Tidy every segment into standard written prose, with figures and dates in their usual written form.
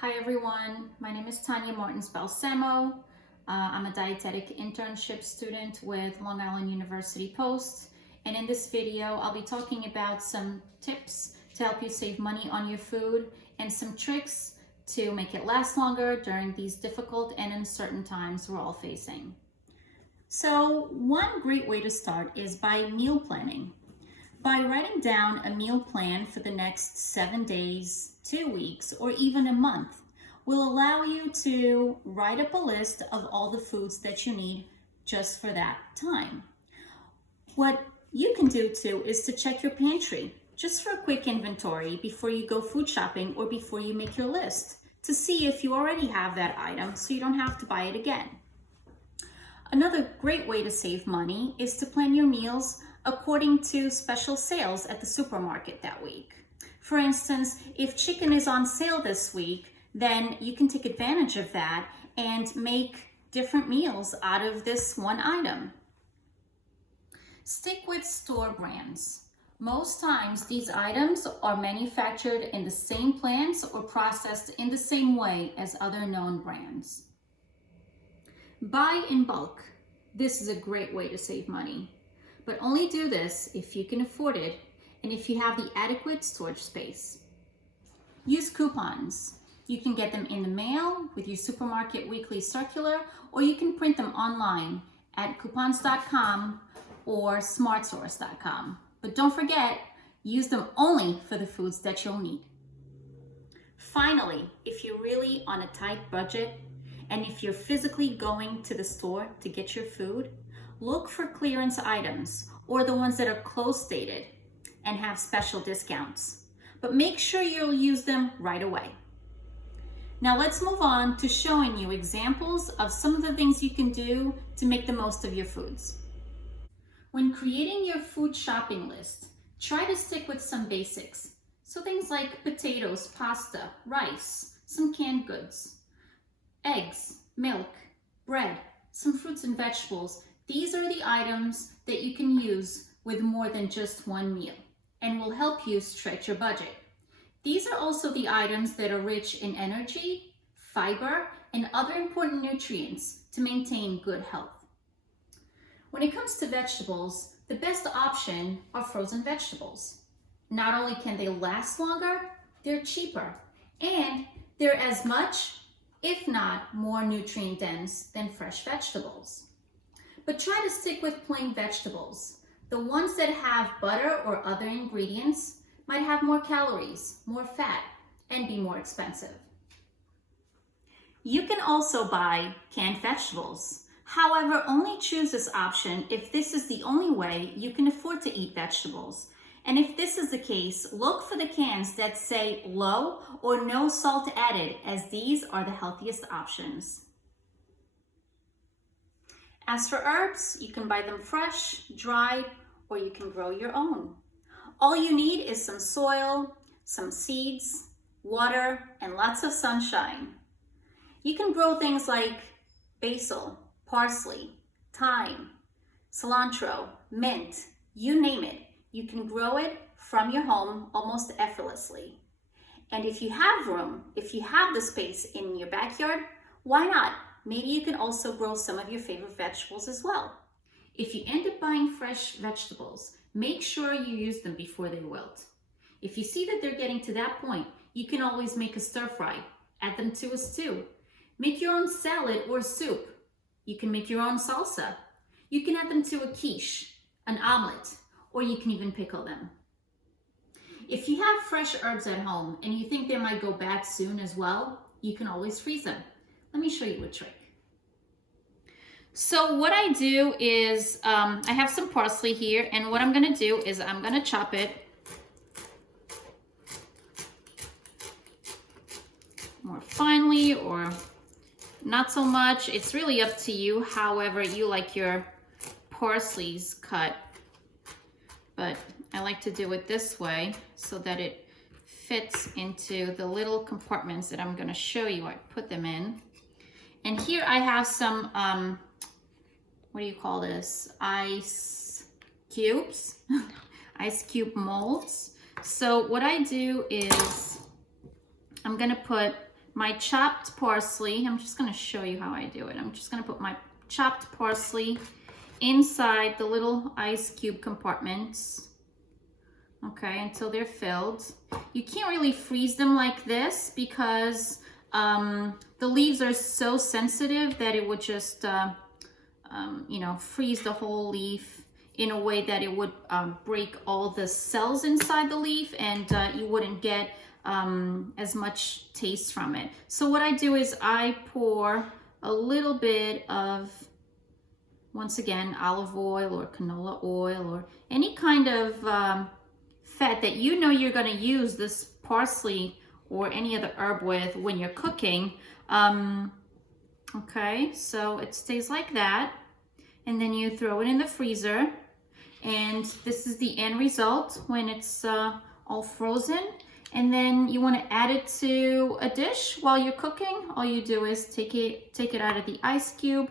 Hi everyone, my name is Tanya Martins Balsamo. I'm a dietetic internship student with Long Island University Post, and in this video I'll be talking about some tips to help you save money on your food and some tricks to make it last longer during these difficult and uncertain times we're all facing. So one great way to start is by meal planning. By writing down a meal plan for the next 7 days, 2 weeks, or even a month will allow you to write up a list of all the foods that you need just for that time. What you can do too is to check your pantry just for a quick inventory before you go food shopping or before you make your list to see if you already have that item so you don't have to buy it again. Another great way to save money is to plan your meals according to special sales at the supermarket that week. For instance, if chicken is on sale this week, then you can take advantage of that and make different meals out of this one item. Stick with store brands. Most times these items are manufactured in the same plants or processed in the same way as other known brands. Buy in bulk. This is a great way to save money. But only do this if you can afford it and if you have the adequate storage space. Use coupons. You can get them in the mail with your supermarket weekly circular, or you can print them online at coupons.com or smartsource.com. But don't forget, use them only for the foods that you'll need. Finally, if you're really on a tight budget, and if you're physically going to the store to get your food, look for clearance items or the ones that are close dated and have special discounts. But make sure you'll use them right away. Now let's move on to showing you examples of some of the things you can do to make the most of your foods. When creating your food shopping list, try to stick with some basics. So things like potatoes, pasta, rice, some canned goods, eggs, milk, bread, some fruits and vegetables. These are the items that you can use with more than just one meal and will help you stretch your budget. These are also the items that are rich in energy, fiber, and other important nutrients to maintain good health. When it comes to vegetables, the best option are frozen vegetables. Not only can they last longer, they're cheaper, and they're as much, if not more nutrient dense than fresh vegetables. But try to stick with plain vegetables. The ones that have butter or other ingredients might have more calories, more fat, and be more expensive. You can also buy canned vegetables. However, only choose this option if this is the only way you can afford to eat vegetables. And if this is the case, look for the cans that say low or no salt added, as these are the healthiest options. As for herbs, you can buy them fresh, dried, or you can grow your own. All you need is some soil, some seeds, water, and lots of sunshine. You can grow things like basil, parsley, thyme, cilantro, mint, you name it. You can grow it from your home almost effortlessly. And if you have room, if you have the space in your backyard, why not? Maybe you can also grow some of your favorite vegetables as well. If you end up buying fresh vegetables, make sure you use them before they wilt. If you see that they're getting to that point, you can always make a stir fry. Add them to a stew. Make your own salad or soup. You can make your own salsa. You can add them to a quiche, an omelet, or you can even pickle them. If you have fresh herbs at home and you think they might go bad soon as well, you can always freeze them. Let me show you a trick. So what I do is, I have some parsley here, and what I'm gonna do is I'm gonna chop it more finely or not so much. It's really up to you, however you like your parsley's cut. But I like to do it this way so that it fits into the little compartments that I'm gonna show you. I put them in. And here I have some, what do you call this? Ice cubes, ice cube molds. So what I do is I'm gonna put my chopped parsley. I'm just gonna show you how I do it. I'm just gonna put my chopped parsley inside the little ice cube compartments, okay, until they're filled. You can't really freeze them like this because the leaves are so sensitive that it would just, you know, freeze the whole leaf in a way that it would break all the cells inside the leaf, and you wouldn't get as much taste from it. So what I do is I pour a little bit of, once again, olive oil or canola oil or any kind of fat that you know you're going to use this parsley or any other herb with when you're cooking. Okay, so it stays like that, and then you throw it in the freezer, and this is the end result when it's all frozen. And then you want to add it to a dish while you're cooking. All you do is take it out of the ice cube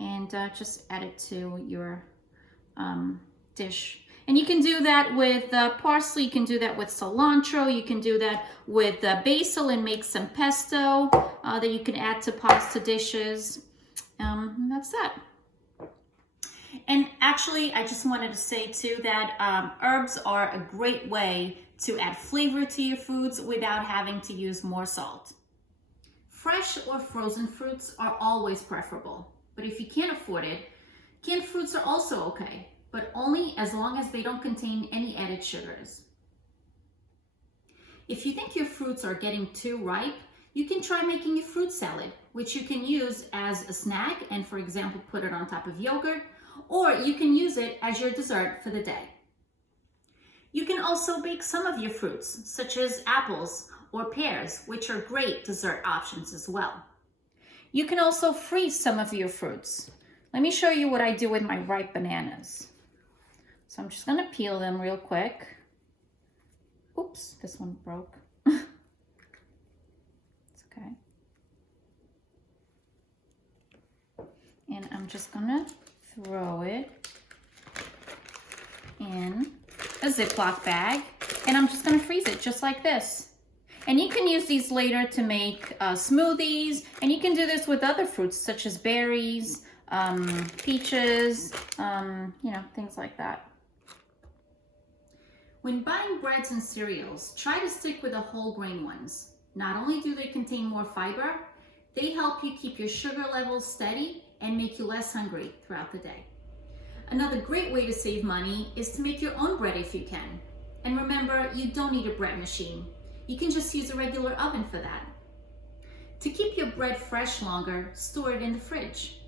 and just add it to your dish. And you can do that with parsley, you can do that with cilantro, you can do that with basil and make some pesto that you can add to pasta dishes. And that's that. And actually, I just wanted to say too that herbs are a great way to add flavor to your foods without having to use more salt. Fresh or frozen fruits are always preferable, but if you can't afford it, canned fruits are also okay, but only as long as they don't contain any added sugars. If you think your fruits are getting too ripe, you can try making a fruit salad, which you can use as a snack and, for example, put it on top of yogurt, or you can use it as your dessert for the day. You can also bake some of your fruits, such as apples or pears, which are great dessert options as well. You can also freeze some of your fruits. Let me show you what I do with my ripe bananas. So I'm just gonna peel them real quick. Oops, this one broke. It's okay. And I'm just gonna throw it in a Ziploc bag, and I'm just gonna freeze it just like this. And you can use these later to make smoothies, and you can do this with other fruits such as berries, peaches, you know, things like that. When buying breads and cereals, try to stick with the whole grain ones. Not only do they contain more fiber, they help you keep your sugar levels steady and make you less hungry throughout the day. Another great way to save money is to make your own bread if you can. And remember, you don't need a bread machine. You can just use a regular oven for that. To keep your bread fresh longer, store it in the fridge.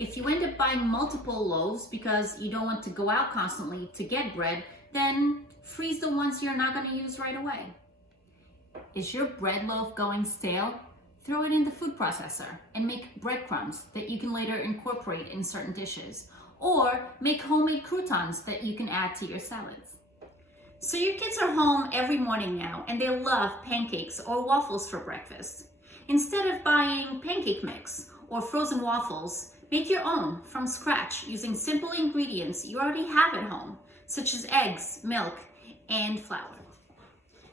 If you end up buying multiple loaves because you don't want to go out constantly to get bread, then freeze the ones you're not going to use right away. Is your bread loaf going stale? Throw it in the food processor and make breadcrumbs that you can later incorporate in certain dishes. Or make homemade croutons that you can add to your salads. So your kids are home every morning now and they love pancakes or waffles for breakfast. Instead of buying pancake mix or frozen waffles, make your own from scratch using simple ingredients you already have at home, such as eggs, milk, and flour.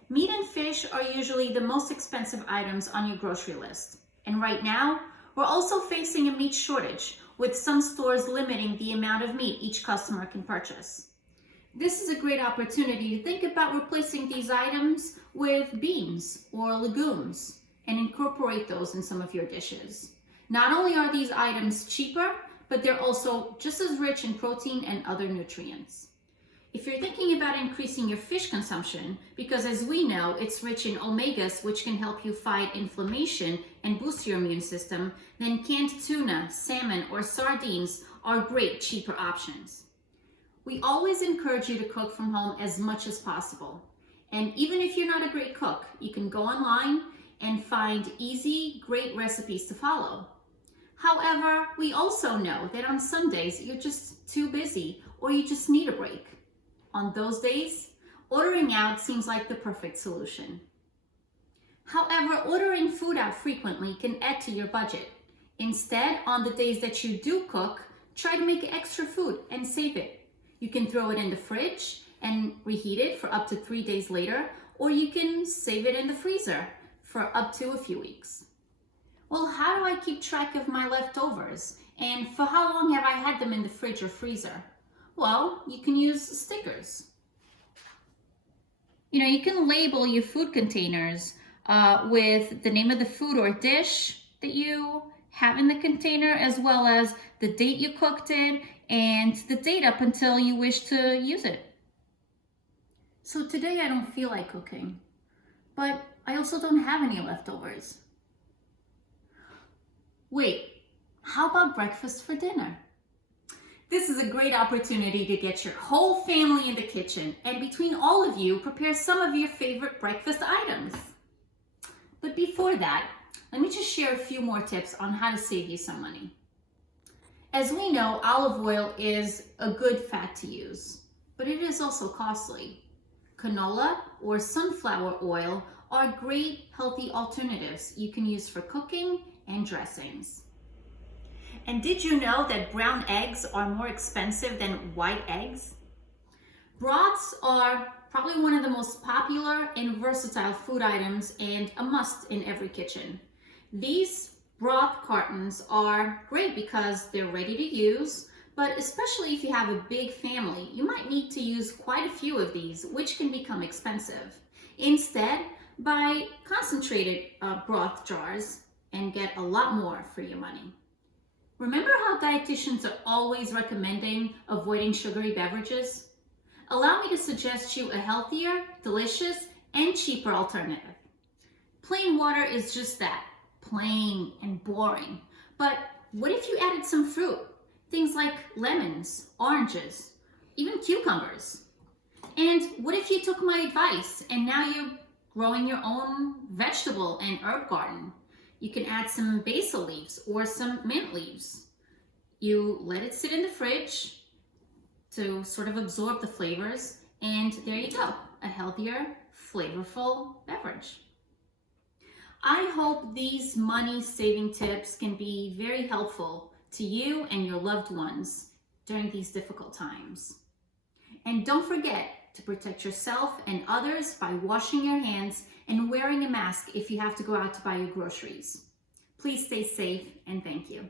Meat and fish are usually the most expensive items on your grocery list. And right now, we're also facing a meat shortage, with some stores limiting the amount of meat each customer can purchase. This is a great opportunity to think about replacing these items with beans or legumes and incorporate those in some of your dishes. Not only are these items cheaper, but they're also just as rich in protein and other nutrients. If you're thinking about increasing your fish consumption, because as we know, it's rich in omegas, which can help you fight inflammation and boost your immune system, then canned tuna, salmon, or sardines are great, cheaper options. We always encourage you to cook from home as much as possible. And even if you're not a great cook, you can go online and find easy, great recipes to follow. However, we also know that on some days you're just too busy or you just need a break. On those days, ordering out seems like the perfect solution. However, ordering food out frequently can add to your budget. Instead, on the days that you do cook, try to make extra food and save it. You can throw it in the fridge and reheat it for up to 3 days later, or you can save it in the freezer for up to a few weeks. Well, how do I keep track of my leftovers? And for how long have I had them in the fridge or freezer? Well, you can use stickers. You can label your food containers with the name of the food or dish that you have in the container, as well as the date you cooked it and the date up until you wish to use it. So today I don't feel like cooking, but I also don't have any leftovers. Wait, how about breakfast for dinner? This is a great opportunity to get your whole family in the kitchen and between all of you, prepare some of your favorite breakfast items. But before that, let me just share a few more tips on how to save you some money. As we know, olive oil is a good fat to use, but it is also costly. Canola or sunflower oil are great healthy alternatives you can use for cooking and dressings. And did you know that brown eggs are more expensive than white eggs? Broths are probably one of the most popular and versatile food items and a must in every kitchen. These broth cartons are great because they're ready to use, but especially if you have a big family, you might need to use quite a few of these, which can become expensive. Instead, buy concentrated broth jars and get a lot more for your money. Remember how dietitians are always recommending avoiding sugary beverages? Allow me to suggest you a healthier, delicious, and cheaper alternative. Plain water is just that, plain and boring. But what if you added some fruit? Things like lemons, oranges, even cucumbers. And what if you took my advice and now you're growing your own vegetable and herb garden? You can add some basil leaves or some mint leaves. You let it sit in the fridge to sort of absorb the flavors, and there you go, a healthier, flavorful beverage. I hope these money-saving tips can be very helpful to you and your loved ones during these difficult times. And don't forget to protect yourself and others by washing your hands and wearing a mask if you have to go out to buy your groceries. Please stay safe and thank you.